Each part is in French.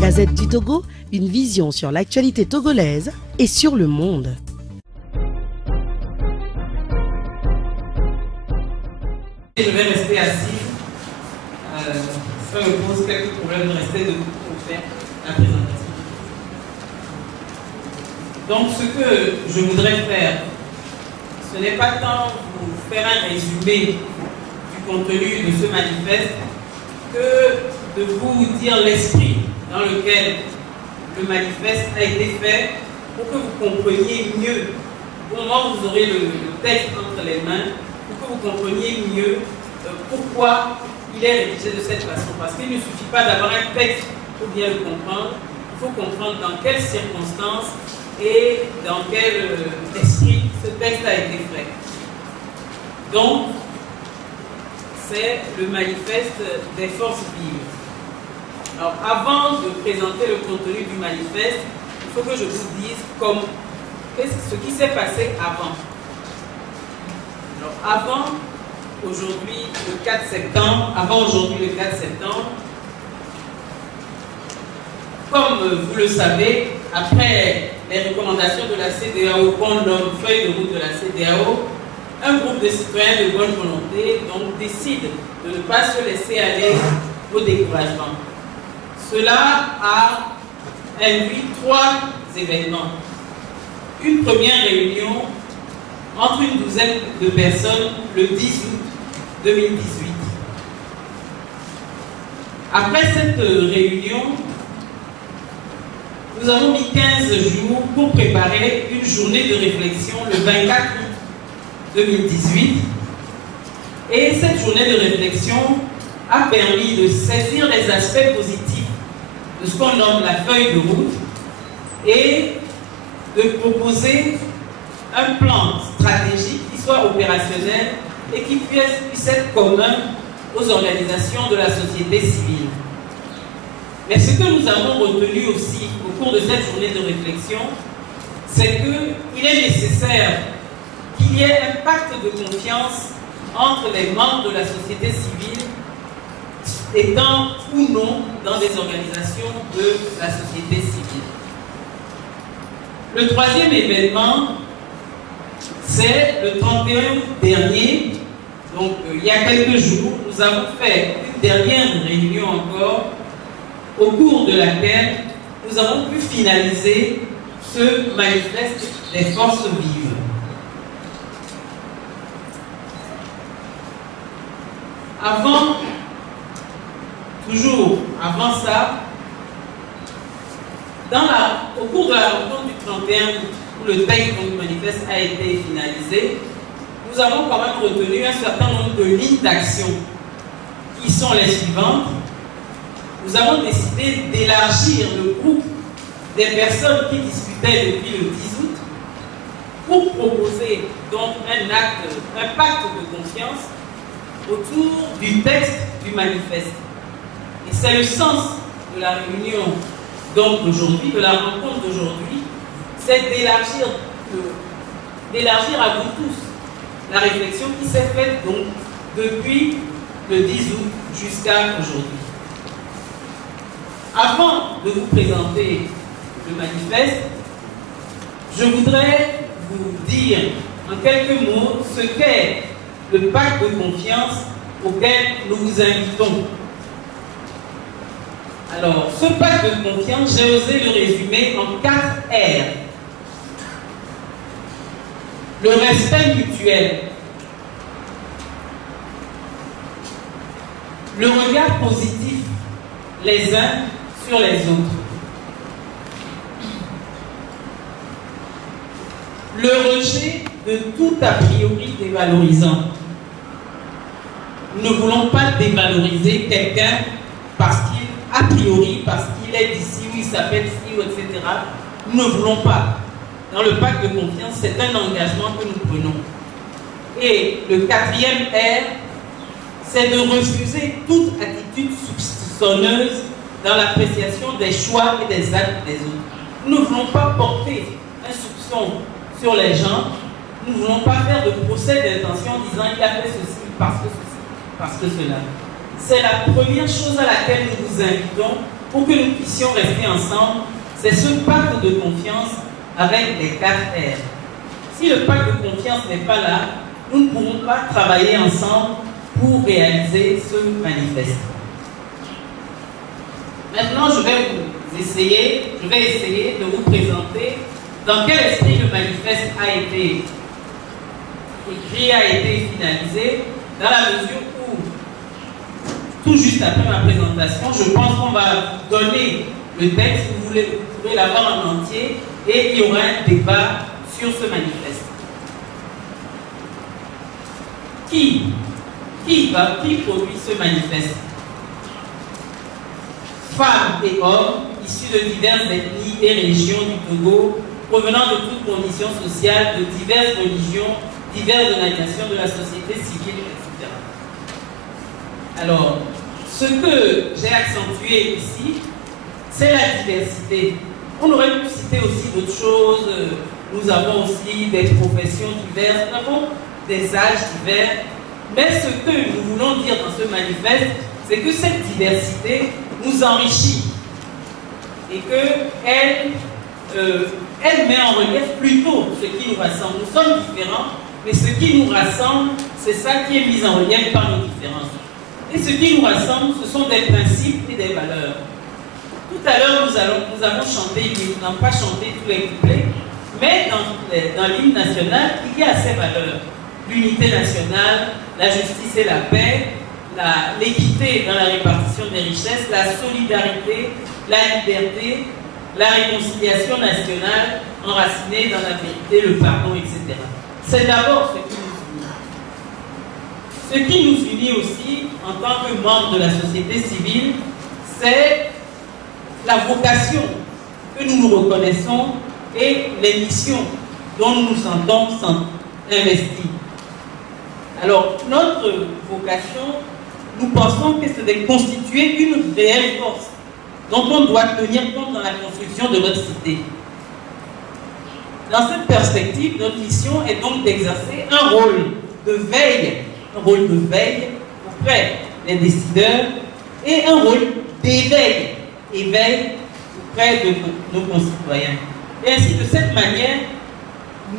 Gazette du Togo, une vision sur l'actualité togolaise et sur le monde. Je vais rester assise. Ça me pose quelques problèmes de rester debout pour faire la présentation. Donc ce que je voudrais faire, ce n'est pas tant vous faire un résumé du contenu de ce manifeste que de vous dire l'esprit dans lequel le manifeste a été fait pour que vous compreniez mieux, au moment où vous aurez le texte entre les mains, pour que vous compreniez mieux pourquoi il est rédigé de cette façon. Parce qu'il ne suffit pas d'avoir un texte pour bien le comprendre, il faut comprendre dans quelles circonstances et dans quel esprit ce texte a été fait. Donc, c'est le manifeste des forces vives. Alors, avant de présenter le contenu du manifeste, il faut que je vous dise ce qui s'est passé avant. Alors, avant aujourd'hui le 4 septembre, comme vous le savez, après les recommandations de la CEDEAO, qu'on nomme feuille de route de la CEDEAO, un groupe de citoyens de bonne volonté donc, décide de ne pas se laisser aller au découragement. Cela a induit 3 événements. Une première réunion entre une douzaine de personnes le 10 août 2018. Après cette réunion, nous avons mis 15 jours pour préparer une journée de réflexion le 24 août 2018. Et cette journée de réflexion a permis de saisir les aspects positifs de ce qu'on nomme la feuille de route et de proposer un plan stratégique qui soit opérationnel et qui puisse être commun aux organisations de la société civile. Mais ce que nous avons retenu aussi au cours de cette journée de réflexion, c'est qu'il est nécessaire qu'il y ait un pacte de confiance entre les membres de la société civile étant ou non dans des organisations de la société civile. Le troisième événement, c'est le 31 août dernier, donc il y a quelques jours, nous avons fait une dernière réunion encore, au cours de laquelle nous avons pu finaliser ce manifeste des forces vives. Avant ça, au cours de la rencontre du 31 août, où le texte du manifeste a été finalisé, nous avons quand même retenu un certain nombre de lignes d'action qui sont les suivantes. Nous avons décidé d'élargir le groupe des personnes qui discutaient depuis le 10 août pour proposer donc un pacte de confiance autour du texte du manifeste. Et c'est le sens de la réunion d'aujourd'hui, de la rencontre d'aujourd'hui, c'est d'élargir à vous tous la réflexion qui s'est faite donc depuis le 10 août jusqu'à aujourd'hui. Avant de vous présenter le manifeste, je voudrais vous dire en quelques mots ce qu'est le pacte de confiance auquel nous vous invitons. Alors, ce pacte de confiance, j'ai osé le résumer en 4 R. Le respect mutuel, le regard positif les uns sur les autres, le rejet de tout a priori dévalorisant. Nous ne voulons pas dévaloriser quelqu'un parce qu'il est d'ici, ou il s'appelle ci, etc. Nous ne voulons pas. Dans le pacte de confiance, c'est un engagement que nous prenons. Et le 4e R, c'est de refuser toute attitude soupçonneuse dans l'appréciation des choix et des actes des autres. Nous ne voulons pas porter un soupçon sur les gens. Nous ne voulons pas faire de procès d'intention en disant il a fait ceci parce que cela. c'est la première chose à laquelle nous vous invitons pour que nous puissions rester ensemble, c'est ce pacte de confiance avec les 4 R. Si le pacte de confiance n'est pas là, nous ne pourrons pas travailler ensemble pour réaliser ce manifeste. Maintenant, je vais essayer de vous présenter dans quel esprit le manifeste a été écrit, a été finalisé, dans la mesure où, tout juste après ma présentation, je pense qu'on va vous donner le texte, vous pourrez l'avoir en entier, et il y aura un débat sur ce manifeste. Qui produit ce manifeste? Femmes et hommes issus de diverses ethnies et régions du Togo, provenant de toutes conditions sociales, de diverses religions, diverses donations de la société civile, etc. Alors, ce que j'ai accentué ici, c'est la diversité. On aurait pu citer aussi d'autres choses. Nous avons aussi des professions diverses, nous avons des âges divers. Mais ce que nous voulons dire dans ce manifeste, c'est que cette diversité nous enrichit et qu'elle met en relief plutôt ce qui nous rassemble. Nous sommes différents, mais ce qui nous rassemble, c'est ça qui est mis en relief par nos différences. Et ce qui nous rassemble, ce sont des principes et des valeurs. Tout à l'heure, nous avons chanté, nous n'avons pas chanté tous les couplets, mais dans l'hymne national, il y a ces valeurs. L'unité nationale, la justice et la paix, l'équité dans la répartition des richesses, la solidarité, la liberté, la réconciliation nationale enracinée dans la vérité, le pardon, etc. C'est d'abord ce qui nous unit. Ce qui nous unit aussi, en tant que membres de la société civile, c'est la vocation que nous nous reconnaissons et les missions dont nous nous sentons investis. Alors, notre vocation, nous pensons que c'est de constituer une réelle force dont on doit tenir compte dans la construction de notre cité. Dans cette perspective, notre mission est donc d'exercer un rôle de veille auprès des décideurs et un rôle d'éveil auprès de nos concitoyens. Et ainsi, de cette manière,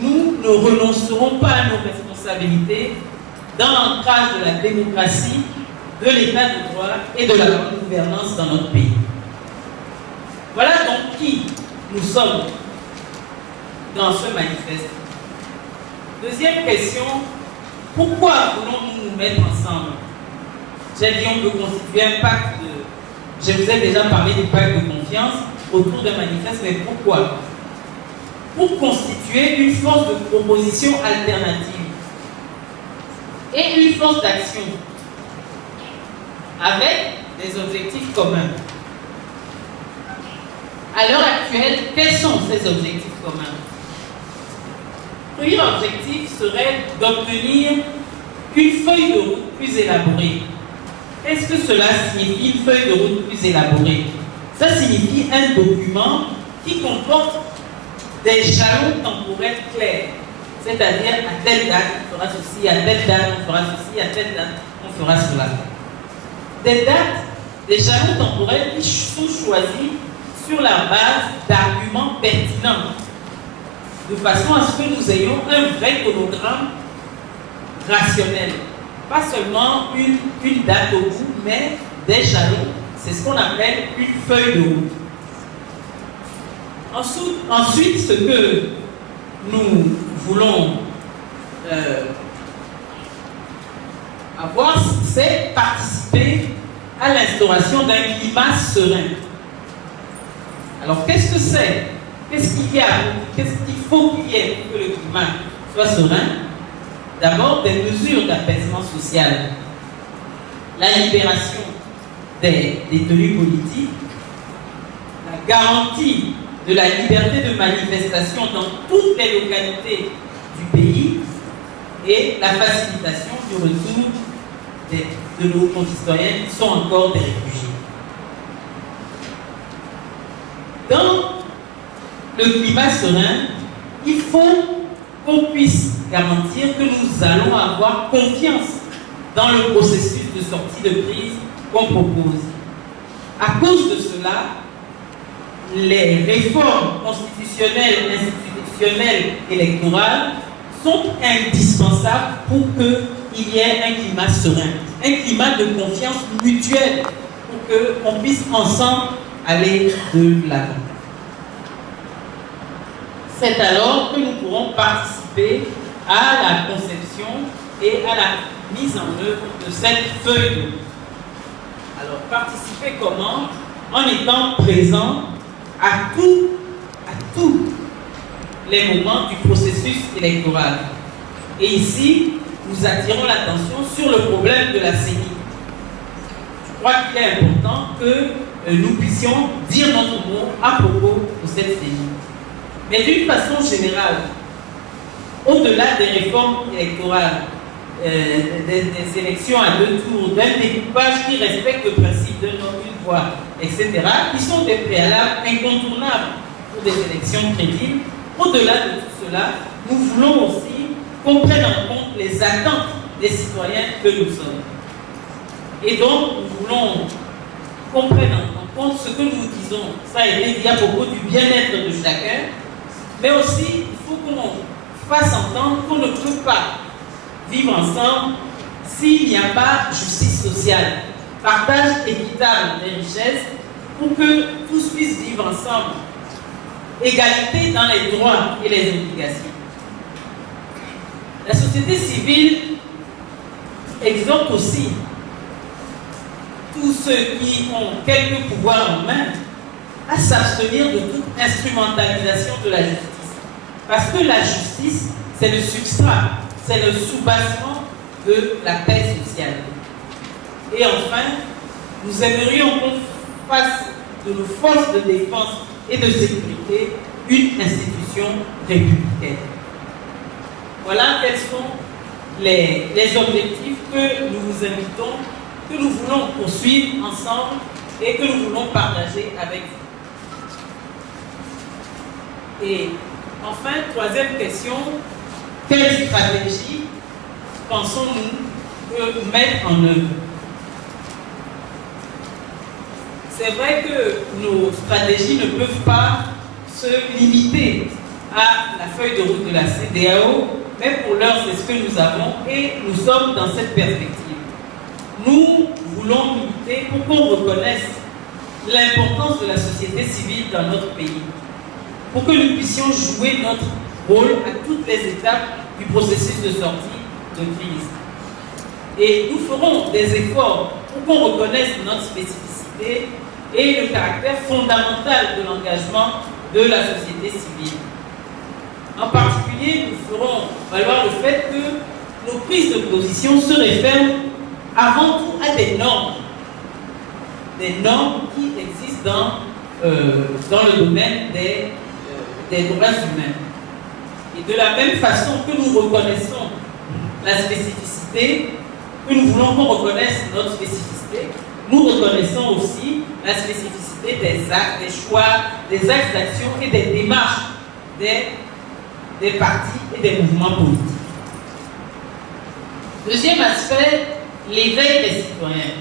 nous ne renoncerons pas à nos responsabilités dans l'ancrage de la démocratie, de l'état de droit et de la bonne gouvernance dans notre pays. Voilà donc qui nous sommes dans ce manifeste. Deuxième question, pourquoi voulons-nous nous mettre ensemble? J'ai dit on peut constituer un pacte de... Je vous ai déjà parlé du pacte de confiance autour d'un manifeste, mais pourquoi? Pour constituer une force de proposition alternative et une force d'action avec des objectifs communs. À l'heure actuelle, quels sont ces objectifs communs? Le premier objectif serait d'obtenir une feuille de route plus élaborée. Qu'est-ce que cela signifie, une feuille de route plus élaborée? Ça signifie un document qui comporte des jalons temporels clairs. C'est-à-dire, à telle date, on fera ceci, à telle date, on fera ceci, à telle date, on fera cela. Des dates, des jalons temporels qui sont choisis sur la base d'arguments pertinents, de façon à ce que nous ayons un vrai chronogramme rationnel. Pas seulement une date au bout, mais des jalons. C'est ce qu'on appelle une feuille de route. Ensuite, ce que nous voulons avoir, c'est participer à l'instauration d'un climat serein. Alors, qu'est-ce que c'est? Qu'est-ce qu'il faut qu'il y ait pour que le climat soit serein? D'abord, des mesures d'apaisement social, la libération des détenus politiques, la garantie de la liberté de manifestation dans toutes les localités du pays et la facilitation du retour de nos concitoyens qui sont encore des réfugiés. Dans le climat serein, il faut qu'on puisse garantir que nous allons avoir confiance dans le processus de sortie de crise qu'on propose. À cause de cela, les réformes constitutionnelles, institutionnelles, électorales sont indispensables pour qu'il y ait un climat serein, un climat de confiance mutuelle pour qu'on puisse ensemble aller de l'avant. C'est alors que nous pourrons participer à la conception et à la mise en œuvre de cette feuille de route. Alors, participer comment? En étant présent à tous les moments du processus électoral. Et ici, nous attirons l'attention sur le problème de la CENI. Je crois qu'il est important que nous puissions dire notre mot à propos de cette CENI. Mais d'une façon générale, au-delà des réformes électorales, des élections à 2 tours, d'un découpage qui respecte le principe d'un homme, une voix, etc., qui sont des préalables incontournables pour des élections crédibles, au-delà de tout cela, nous voulons aussi qu'on prenne en compte les attentes des citoyens que nous sommes. Et donc, nous voulons qu'on prenne en compte ce que nous disons. Ça a été dit à propos du bien-être de chacun, mais aussi, il faut qu'on fasse entendre qu'on ne peut pas vivre ensemble s'il n'y a pas justice sociale, partage équitable des richesses pour que tous puissent vivre ensemble, égalité dans les droits et les obligations. La société civile exhorte aussi tous ceux qui ont quelques pouvoirs en main à s'abstenir de toute instrumentalisation de la justice. Parce que la justice, c'est le substrat, c'est le soubassement de la paix sociale. Et enfin, nous aimerions qu'on fasse de nos forces de défense et de sécurité une institution républicaine. Voilà quels sont les objectifs que nous vous invitons, que nous voulons poursuivre ensemble et que nous voulons partager avec vous. Et enfin, troisième question, quelle stratégie pensons-nous mettre en œuvre? C'est vrai que nos stratégies ne peuvent pas se limiter à la feuille de route de la CEDEAO, mais pour l'heure, c'est ce que nous avons et nous sommes dans cette perspective. Nous voulons militer pour qu'on reconnaisse l'importance de la société civile dans notre pays, pour que nous puissions jouer notre rôle à toutes les étapes du processus de sortie de crise. Et nous ferons des efforts pour qu'on reconnaisse notre spécificité et le caractère fondamental de l'engagement de la société civile. En particulier, nous ferons valoir le fait que nos prises de position se réfèrent avant tout à des normes qui existent dans le domaine des droits humains. Et de la même façon que nous reconnaissons la spécificité, que nous voulons qu'on reconnaisse notre spécificité, nous reconnaissons aussi la spécificité des actes, des choix, des actes d'action et des démarches des partis et des mouvements politiques. Deuxième aspect, l'éveil des citoyens.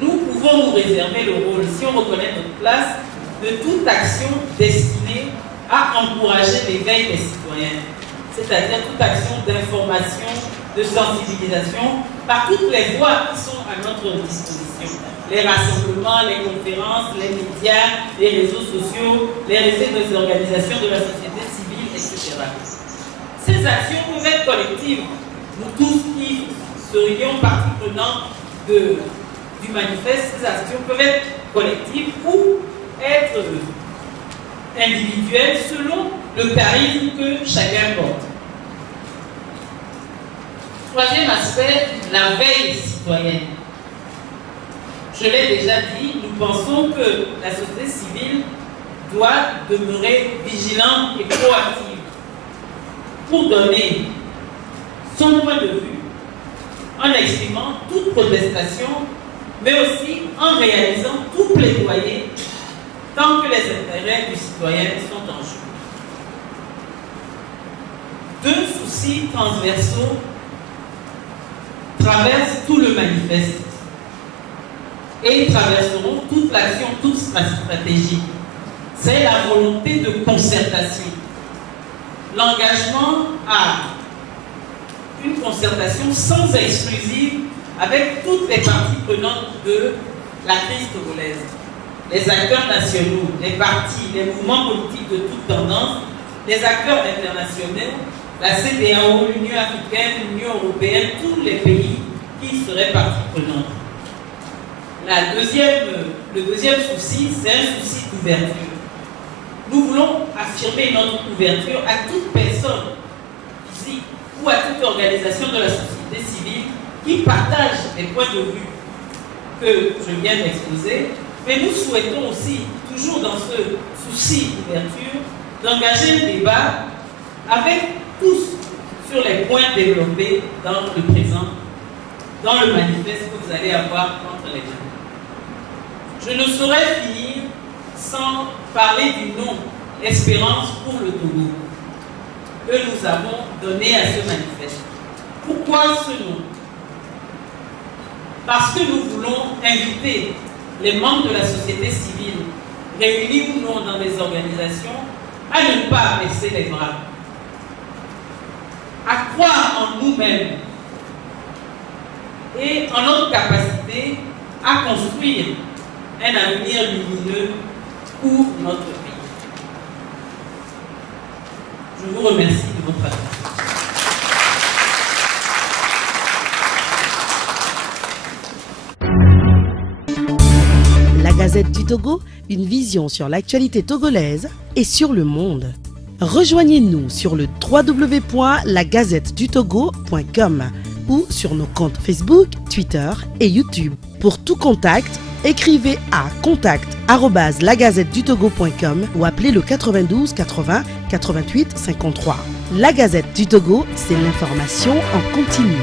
Nous pouvons nous réserver le rôle, si on reconnaît notre place, de toute action destinée à encourager l'éveil des citoyens, c'est-à-dire toute action d'information, de sensibilisation, par toutes les voies qui sont à notre disposition. Les rassemblements, les conférences, les médias, les réseaux sociaux, les réseaux des organisations de la société civile, etc. Ces actions peuvent être collectives. Nous tous qui serions partie prenante du manifeste, ces actions peuvent être collectives ou être individuelles selon le charisme que chacun porte. Troisième aspect, la veille citoyenne. Je l'ai déjà dit, nous pensons que la société civile doit demeurer vigilante et proactive pour donner son point de vue en exprimant toute protestation, mais aussi en réalisant tout plaidoyer tant que les intérêts du citoyen sont en jeu. Deux soucis transversaux traversent tout le manifeste et ils traverseront toute l'action, toute la stratégie. C'est la volonté de concertation. L'engagement à une concertation sans exclusive avec toutes les parties prenantes de la crise togolaise. Les acteurs nationaux, les partis, les mouvements politiques de toute tendance, les acteurs internationaux, la CEDEAO, l'Union africaine, l'Union européenne, tous les pays qui seraient parties prenantes. Le deuxième souci, c'est un souci d'ouverture. Nous voulons affirmer notre ouverture à toute personne physique ou à toute organisation de la société civile qui partage les points de vue que je viens d'exposer, mais nous souhaitons aussi, toujours dans ce souci d'ouverture, d'engager le débat avec tous sur les points développés dans le présent, dans le manifeste que vous allez avoir entre les mains. Je ne saurais finir sans parler du nom « Espérance pour le Togo » que nous avons donné à ce manifeste. Pourquoi ce nom? Parce que nous voulons inviter les membres de la société civile, réunis ou non dans des organisations, à ne pas baisser les bras, à croire en nous-mêmes et en notre capacité à construire un avenir lumineux pour notre pays. Je vous remercie de votre attention. La Gazette du Togo, une vision sur l'actualité togolaise et sur le monde. Rejoignez-nous sur le www.lagazettedutogo.com ou sur nos comptes Facebook, Twitter et YouTube. Pour tout contact, écrivez à contact@lagazettedutogo.com ou appelez le 92 80 88 53. La Gazette du Togo, c'est l'information en continu.